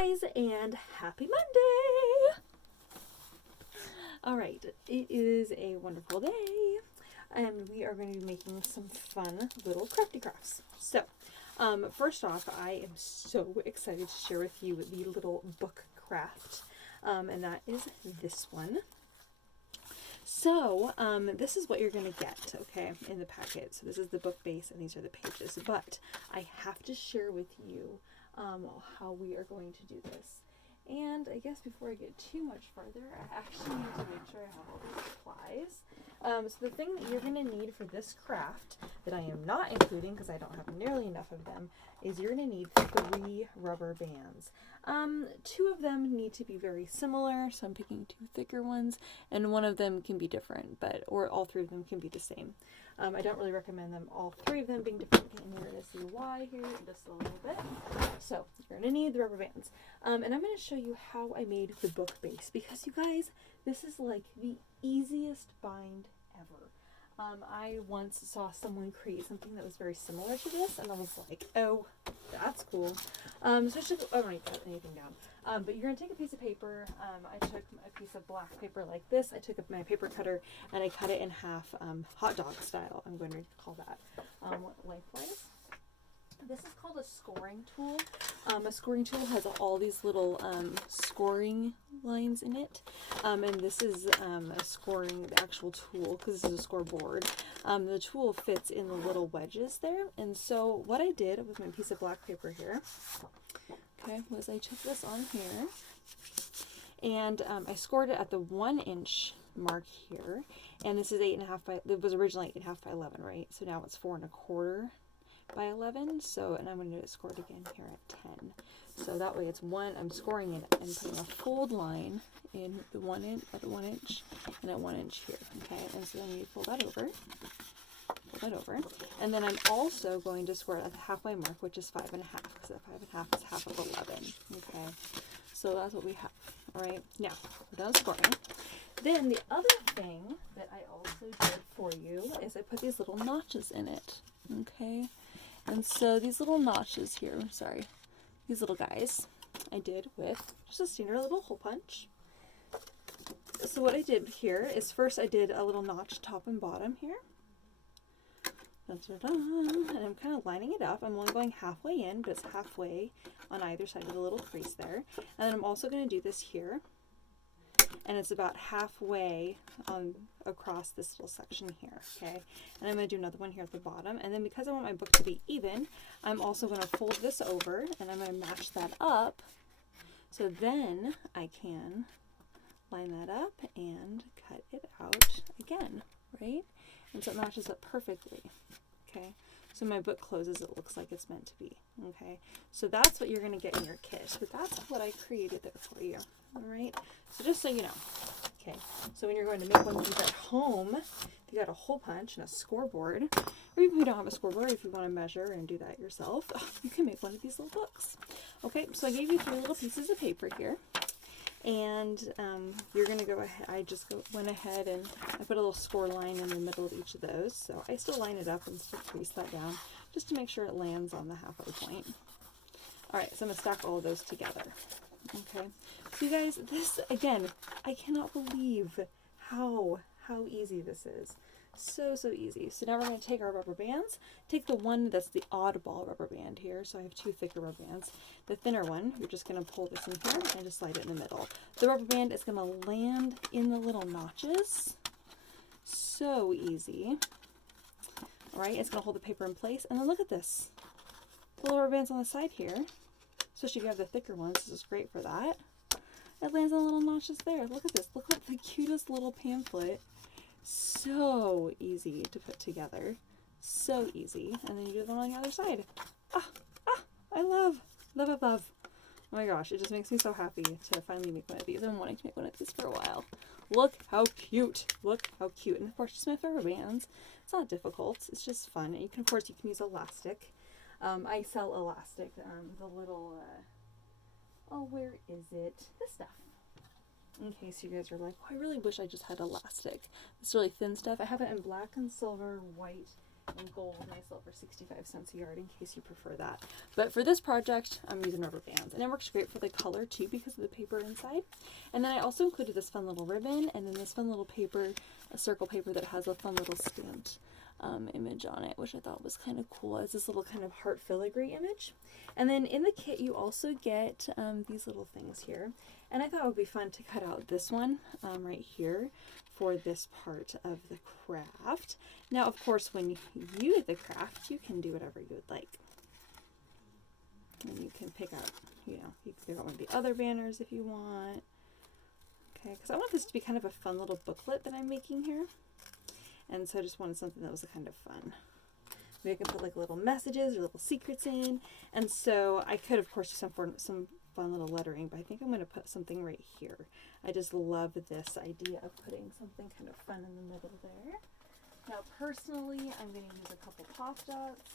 guys, and happy Monday! Alright, it is a wonderful day, and we are going to be making some fun little crafty crafts. So, first off, I am so excited to share with you the little book craft, and that is this one. So, this is what you're going to get, okay, in the packet. So this is the book base, and these are the pages. But I have to share with you how we are going to do this. And I guess before I get too much farther, I actually need to make sure I have all the supplies. So the thing that you're going to need for this craft, that I am not including because I don't have nearly enough of them, is you're going to need 3 rubber bands. 2 of them need to be very similar, so I'm picking 2 thicker ones, and 1 of them can be different, or all 3 of them can be the same. I don't really recommend them, all 3 of them being different, and you're going to see why here in just a little bit. So, you're going to need the rubber bands. And I'm going to show you how I made the book base, because you guys, this is like the easiest bind ever. I once saw someone create something that was very similar to this, and I was like, oh, that's cool. So I should, I don't write anything down. But you're going to take a piece of paper. I took a piece of black paper like this. I took my paper cutter, and I cut it in half, hot dog style, I'm going to call that, lengthwise. This is called a scoring tool. A scoring tool has all these little scoring lines in it. And this is a scoring, the actual tool, because this is a scoreboard. The tool fits in the little wedges there. And so what I did with my piece of black paper here, okay, was I took this on here, and I scored it at the 1-inch mark here. And this is 8.5 by, it was originally 8.5 by 11, right? So now it's 4.25 by 11. So, and I'm going to score it again here at 10. So that way it's I'm scoring it and putting a fold line in the 1 inch, at 1 inch, and at 1 inch here. Okay, and so then you fold that over, and then I'm also going to score it at the halfway mark, which is 5.5, because that 5.5 is half of 11. Okay, so that's what we have. All right, now we're done scoring. Then the other thing that I also did for you is I put these little notches in it. Okay, and so these little notches here, these little guys, I did with just a standard little hole punch. So what I did here is first I did a little notch top and bottom here. And I'm kind of lining it up. I'm only going halfway in, but it's halfway on either side of the little crease there. And then I'm also going to do this here. And it's about halfway across this little section here, okay? And I'm going to do another one here at the bottom. And then because I want my book to be even, I'm also going to fold this over, and I'm going to match that up. So then I can line that up and cut it out again, right? And so it matches up perfectly, okay? So my book closes, it looks like it's meant to be, okay? So that's what you're going to get in your kit, but that's what I created there for you, all right? So just so you know, okay? So when you're going to make one of these at home, if you got a hole punch and a scoreboard, or even if you don't have a scoreboard, if you want to measure and do that yourself, you can make one of these little books. Okay, so I gave you 3 little pieces of paper here. And you're going to go ahead, I just went ahead and I put a little score line in the middle of each of those. So I still line it up and still crease that down just to make sure it lands on the halfway point. Alright, so I'm going to stack all of those together. Okay, so you guys, this, again, I cannot believe how easy this is. So easy. So now we're going to take our rubber bands, take the one that's the oddball rubber band here. So I have 2 thicker rubber bands. The thinner one, you're just going to pull this in here and just slide it in the middle. The rubber band is going to land in the little notches. So easy. All right, it's going to hold the paper in place. And then look at this. The little rubber bands on the side here, especially if you have the thicker ones, this is great for that. It lands on little notches there. Look at this. Look at the cutest little pamphlet. So easy to put together. So easy. And then you do the one on the other side. I love. Oh my gosh, it just makes me so happy to finally make one of these. I've been wanting to make one of these for a while. Look how cute. Look how cute. And of course, just my rubber bands. It's not difficult. It's just fun. And you can, of course, you can use elastic. I sell elastic. The little, where is it? This stuff. In case you guys are like, oh, I really wish I just had elastic. This really thin stuff. I have it in black and silver, white, And gold, nice silver, 65 cents a yard in case you prefer that. But for this project, I'm using rubber bands. And it works great for the color too because of the paper inside. And then I also included this fun little ribbon and then this fun little paper, a circle paper that has a fun little stamped image on it, which I thought was kind of cool as this little kind of heart filigree image. And then in the kit you also get these little things here. And I thought it would be fun to cut out this one right here for this part of the craft. Now, of course, when you do the craft, you can do whatever you would like. And you can pick out, you know, you can pick out one of the other banners if you want. Okay, because I want this to be kind of a fun little booklet that I'm making here. And so I just wanted something that was kind of fun. Maybe I can put like little messages or little secrets in. And so I could, of course, do some fun little lettering, but I think I'm going to put something right here. I just love this idea of putting something kind of fun in the middle there. Now, personally, I'm going to use a couple pop dots.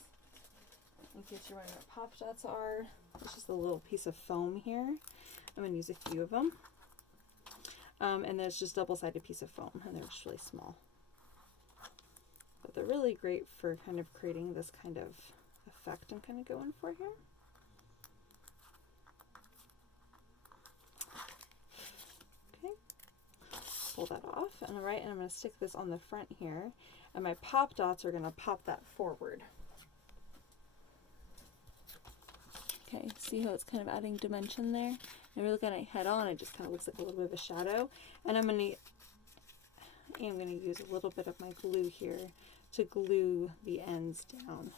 In case you're wondering what pop dots are, it's just a little piece of foam here. I'm going to use a few of them. And there's just double-sided piece of foam, and they're just really small. But they're really great for kind of creating this kind of effect I'm kind of going for here. Okay, pull that off, and alright, and I'm going to stick this on the front here, and my pop dots are going to pop that forward. Okay, see how it's kind of adding dimension there? If you look at it head on, it just kind of looks like a little bit of a shadow. And I'm going to use a little bit of my glue here to glue the ends down.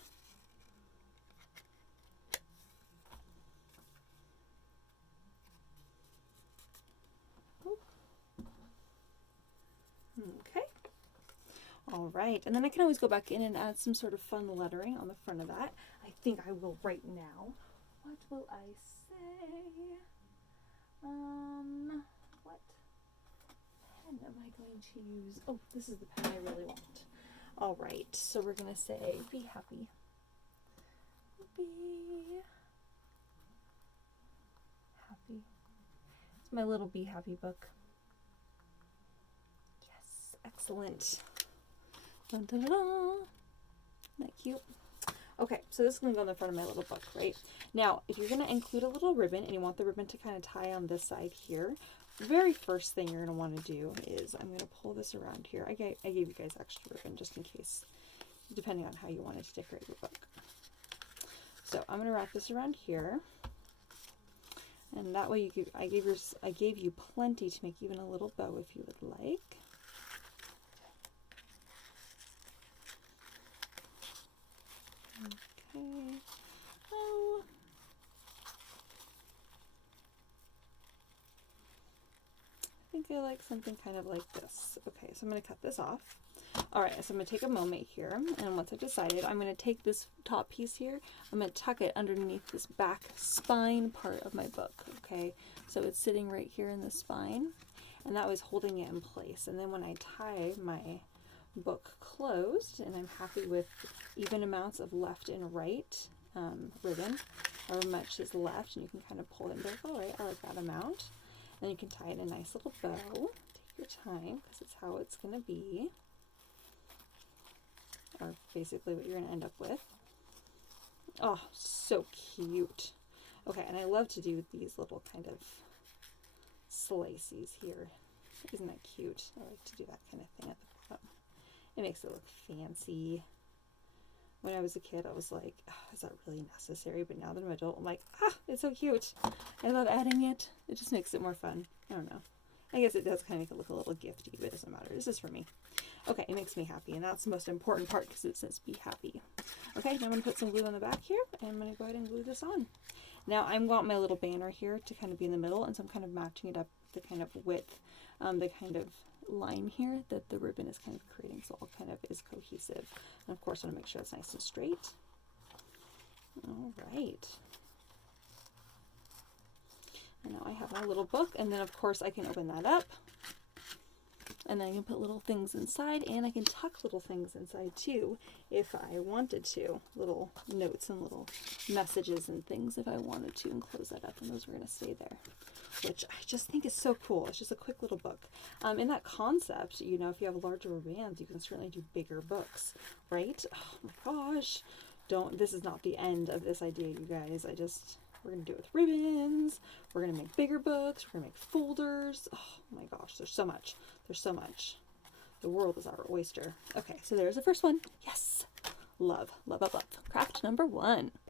Okay. All right, and then I can always go back in and add some sort of fun lettering on the front of that. I think I will right now. What will I say? What pen am I going to use? Oh, this is the pen I really want. All right, so we're going to say, be happy. Be happy. It's my little Be Happy book. Yes, excellent. Dun, dun, dun, dun. Isn't that cute? Okay, so this is going to go in the front of my little book, right? Now, if you're going to include a little ribbon and you want the ribbon to kind of tie on this side here, the very first thing you're going to want to do is I'm going to pull this around here. I gave you guys extra ribbon just in case, depending on how you wanted to decorate your book. So I'm going to wrap this around here. And that way I gave you plenty to make even a little bow if you would like. Okay. Oh. I think I like something kind of like this. Okay, so I'm going to cut this off. Alright, so I'm going to take a moment here, and once I've decided, I'm going to take this top piece here, I'm going to tuck it underneath this back spine part of my book, okay? So it's sitting right here in the spine, and that was holding it in place. And then when I tie my book closed, and I'm happy with even amounts of left and right ribbon, however much is left, and you can kind of pull it and be like, all right, I like that amount. Then you can tie it in a nice little bow. Take your time, because it's how it's going to be, or basically what you're going to end up with. Oh, so cute. Okay, and I love to do these little kind of slices here. Isn't that cute? I like to do that kind of thing at the bottom. It makes it look fancy. When I was a kid, I was like, oh, is that really necessary? But now that I'm an adult, I'm like, ah, it's so cute. I love adding it. It just makes it more fun. I don't know. I guess it does kind of make it look a little gifty, but it doesn't matter. This is for me. Okay, it makes me happy, and that's the most important part because it says be happy. Okay, now I'm going to put some glue on the back here, and I'm going to go ahead and glue this on. Now I want my little banner here to kind of be in the middle, and so I'm kind of matching it up the kind of width, the kind of line here that the ribbon is kind of creating, so all kind of is cohesive. And of course I want to make sure it's nice and straight. All right. And now I have my little book, and then of course I can open that up. And then I can put little things inside, and I can tuck little things inside too if I wanted to. Little notes and little messages and things if I wanted to, and close that up, and those are going to stay there, which I just think is so cool. It's just a quick little book. In that concept, you know, if you have larger bands, you can certainly do bigger books, right? Oh my gosh. This is not the end of this idea, you guys. We're going to do it with ribbons. We're going to make bigger books. We're going to make folders. Oh my gosh, there's so much. There's so much. The world is our oyster. Okay, so there's the first one. Yes. Love, love, love, love. Craft number 1.